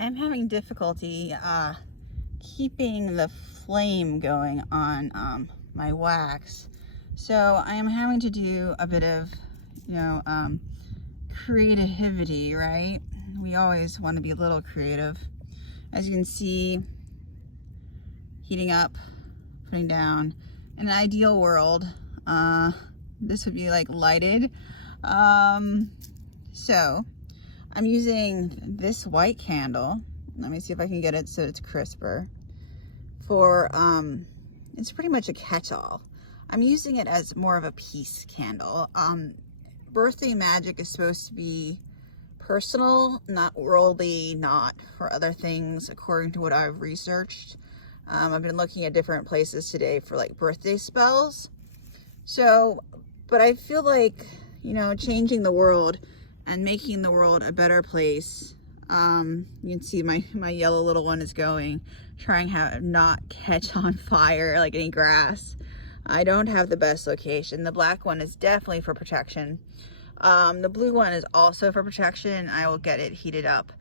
I'm having difficulty keeping the flame going on my wax. So I am having to do a bit of, creativity, right? We always want to be a little creative. As you can see, heating up, putting down. In an ideal world, this would be like lighted. So I'm using this white candle. Let me see if I can get it so it's crisper. For, it's pretty much a catch-all. I'm using it as more of a peace candle. Birthday magic is supposed to be personal, not worldly, not for other things, according to what I've researched. I've been looking at different places today for like birthday spells. So, but I feel like, changing the world and making the world a better place. You can see my yellow little one is going, trying to not catch on fire like any grass. I don't have the best location. The black one is definitely for protection. The blue one is also for protection. I will get it heated up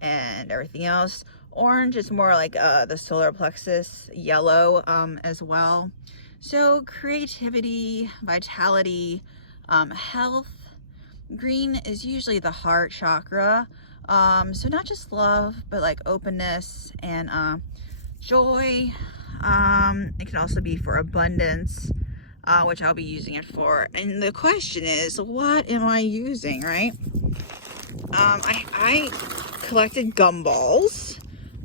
and everything else. Orange is more like the solar plexus. Yellow as well. So creativity, vitality, health. Green is usually the heart chakra. So not just love, but like openness and joy. It can also be for abundance, which I'll be using it for. And the question is, what am I using, right? I collected gumballs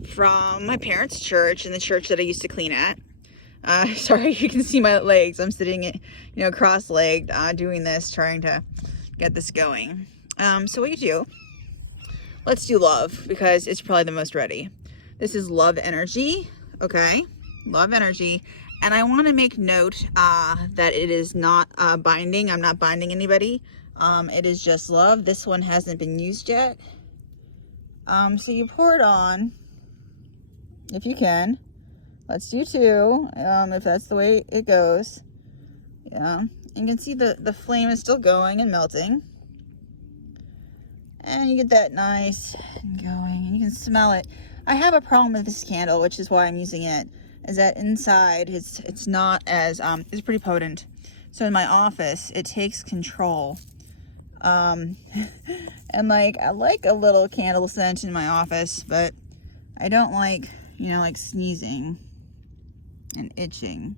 from my parents' church and the church that I used to clean at. Sorry, you can see my legs. I'm sitting, cross-legged, doing this, trying to get this going. So what you do, let's do love, because it's probably the most ready. This is love energy, okay? Love energy. And I want to make note that it is not binding. I'm not binding anybody. It is just love. This one hasn't been used yet. So you pour it on, if you can. Let's do two, if that's the way it goes. Yeah, you can see the flame is still going and melting. And you get that nice and going, and you can smell it. I have a problem with this candle, which is why I'm using it, is that inside it's not as, it's pretty potent. So in my office, it takes control. And like, I like a little candle scent in my office, but I don't like, like sneezing and itching.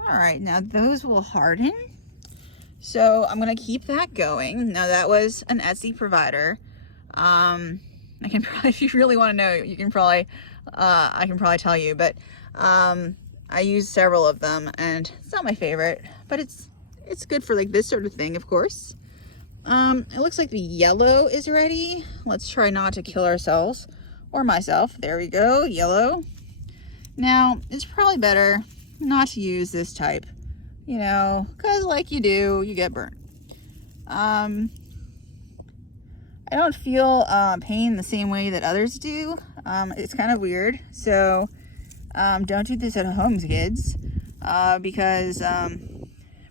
All right, now those will harden. So I'm gonna keep that going. Now that was an Etsy provider. I can probably, if you really want to know, you can probably, I can probably tell you, but I use several of them, and it's not my favorite, but it's good for like this sort of thing, of course. It looks like the yellow is ready. Let's try not to kill ourselves or myself. There we go, yellow. Now it's probably better not to use this type, because like you do, you get burnt. I don't feel pain the same way that others do. It's kind of weird. So don't do this at home, kids, because it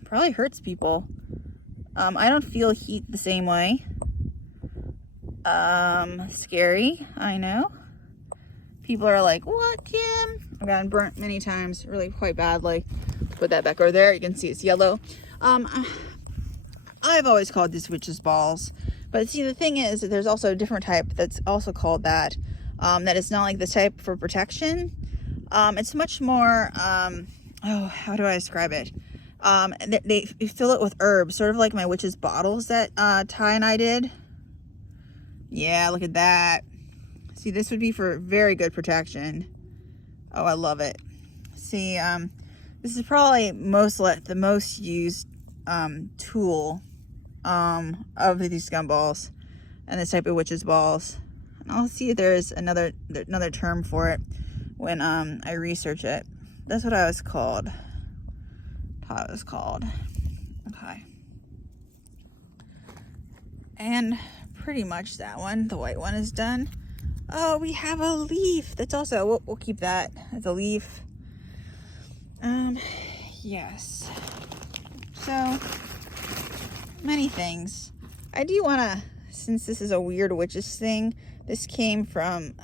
probably hurts people. I don't feel heat the same way. Scary, I know. People are like, what, Kim? I've gotten burnt many times, really quite badly. Put that back over there. You can see it's yellow. I've always called these witch's balls. But see, the thing is that there's also a different type that's also called that. That is not like the type for protection. It's much more, how do I describe it? They fill it with herbs, sort of like my witch's bottles that Ty and I did. Yeah, look at that. See, this would be for very good protection. Oh, I love it. See, this is probably the most used tool of these gumballs and this type of witch's balls. And I'll see if there's another term for it when I research it. That's what I was called. How it was called. Okay. And pretty much that one, the white one, is done. Oh, we have a leaf. That's also, we'll keep that as a leaf. Yes. So many things. I do want to, since this is a weird witches thing, This came from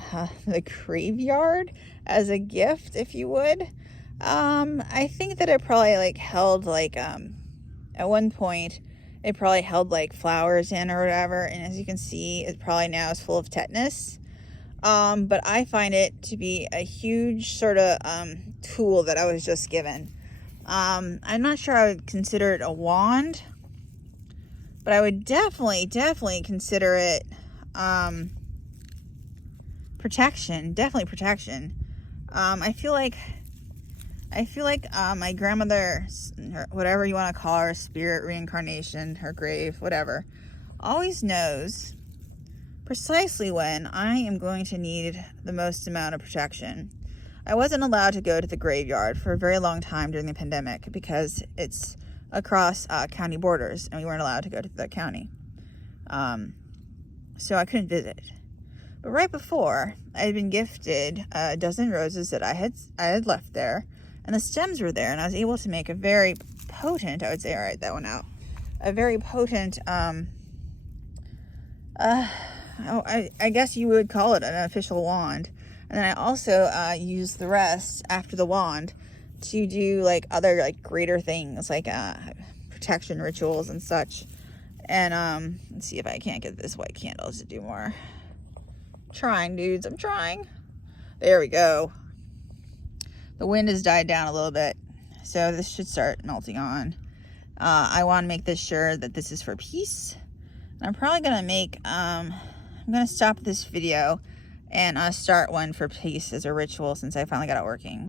the graveyard as a gift, if you would. I think that it probably like held like at one point it probably held like flowers in or whatever, and as you can see, it probably now is full of tetanus. But I find it to be a huge sort of tool that I was just given. I'm not sure I would consider it a wand, but I would definitely consider it protection. Definitely protection. I feel like my grandmother, whatever you want to call her, spirit, reincarnation, her grave, whatever, always knows precisely when I am going to need the most amount of protection. I wasn't allowed to go to the graveyard for a very long time during the pandemic because it's across county borders, and we weren't allowed to go to the county. So I couldn't visit. But right before, I had been gifted a dozen roses that I had left there, and the stems were there, and I was able to make a very potent, I would say, all right, that one out, a very potent, I guess you would call it an official wand. And then I also used the rest after the wand to do like other like greater things, like protection rituals and such. And let's see if I can't get this white candle to do more. Trying, dudes, I'm trying. There we go. The wind has died down a little bit, so this should start melting on. I want to make this sure that this is for peace. And I'm probably gonna make I'm gonna stop this video and start one for peace as a ritual, since I finally got it working.